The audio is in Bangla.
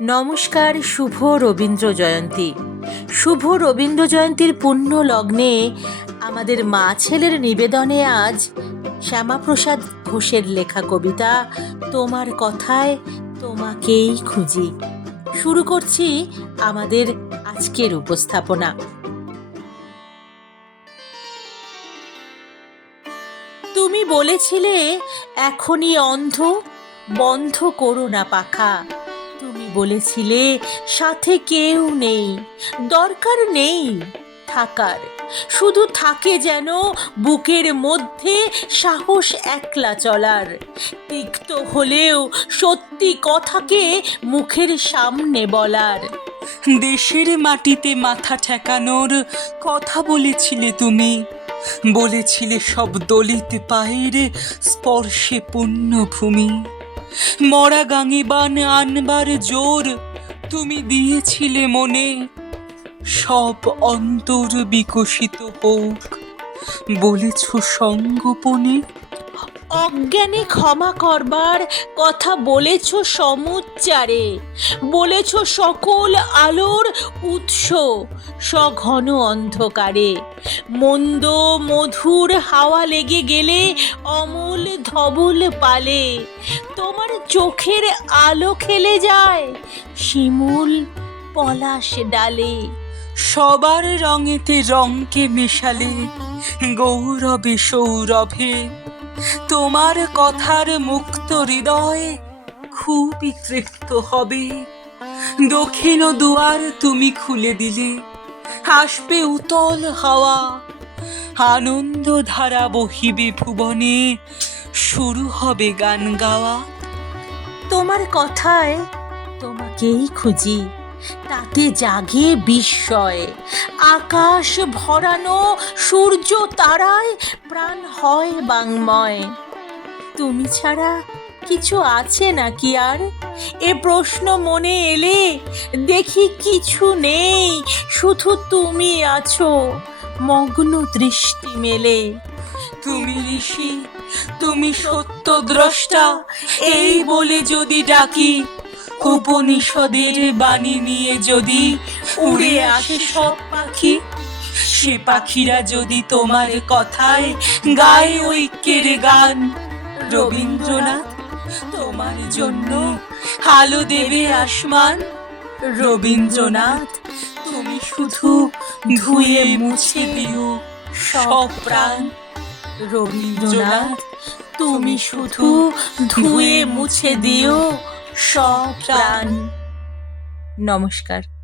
নমস্কার, শুভ রবীন্দ্র জয়ন্তী। শুভ রবীন্দ্র জয়ন্তীর পুণ্য লগ্নে আমাদের মা ছেলের নিবেদনে আজ শ্যামাপ্রসাদ ঘোষের লেখা কবিতা, তোমার কথায় তোমাকেই খুঁজি। শুরু করছি আমাদের আজকের উপস্থাপনা। তুমি বলেছিলে, এখনই অন্ধ, বন্ধ করো না পাখা। তুমি বলেছিলে, সাথে কেউ নেই। দরকার নেই থাকার। শুধু থাকে যেন বুকের মধ্যে সাহস একলা চলার। তিক্ত হলেও সত্যি কথাকে মুখের সামনে বলার। দেশের মাটিতে মাথা ঠেকানোর কথা বলেছিলে তুমি। বলেছিলে সব দলিত পায়ের স্পর্শে পুণ্যভূমি মরা গাঙিবান আনবার জোর তুমি দিয়েছিলে মনে। সব অন্তর বিকশিত হোক বলেছ সঙ্গোপনে। অজ্ঞানে ক্ষমা করবার কথা বলেছ সমুচ্চারে। বলেছ সকল আলোর উৎস সঘন অন্ধকারে। মন্দ মধুর হাওয়া লেগে গেলে অমূল ধবল পালে। তোমার চোখের আলো খেলে যায় শিমুল পলাশ ডালে। সবার রঙেতে রঙকে মেশালে গৌরবে সৌরভে। তোমার কথার মুক্ত হৃদয় খুবই তৃপ্ত হবে। দক্ষিণ দুয়ার তুমি খুলে দিলে, আসবে উতল হাওয়া। আনন্দ ধারা বহিবে ভুবনে, শুরু হবে গান গাওয়া। তোমার কথায় তোমাকেই খুঁজি। তাতে জাগে বিস্ময়। আকাশ ভরানো, সূর্য তারায়, প্রাণ হয় বাংময়। তুমি ছাড়া কিছু আছে নাকি আর? এ প্রশ্ন মনে এলে দেখি কিছু নেই, শুধু তুমি আছো। মগ্ন দৃষ্টি মেলে। তুমি ঋষি, তুমি সত্য দ্রষ্টা এই বলে যদি ডাকি উপনিষদের বাণী নিয়ে যদি উড়ে আসে সব পাখি, সে পাখিরা যদি তোমার কথায় গায়ে ঐক্যের গান, রবীন্দ্রনাথ তোমার জন্য আলো দেবে আসমান, রবীন্দ্রনাথ তুমি শুধু ধুয়ে মুছে দিও সব প্রাণ, রবীন্দ্রনাথ তুমি শুধু ধুয়ে মুছে দিও সব প্রাণ। নমস্কার।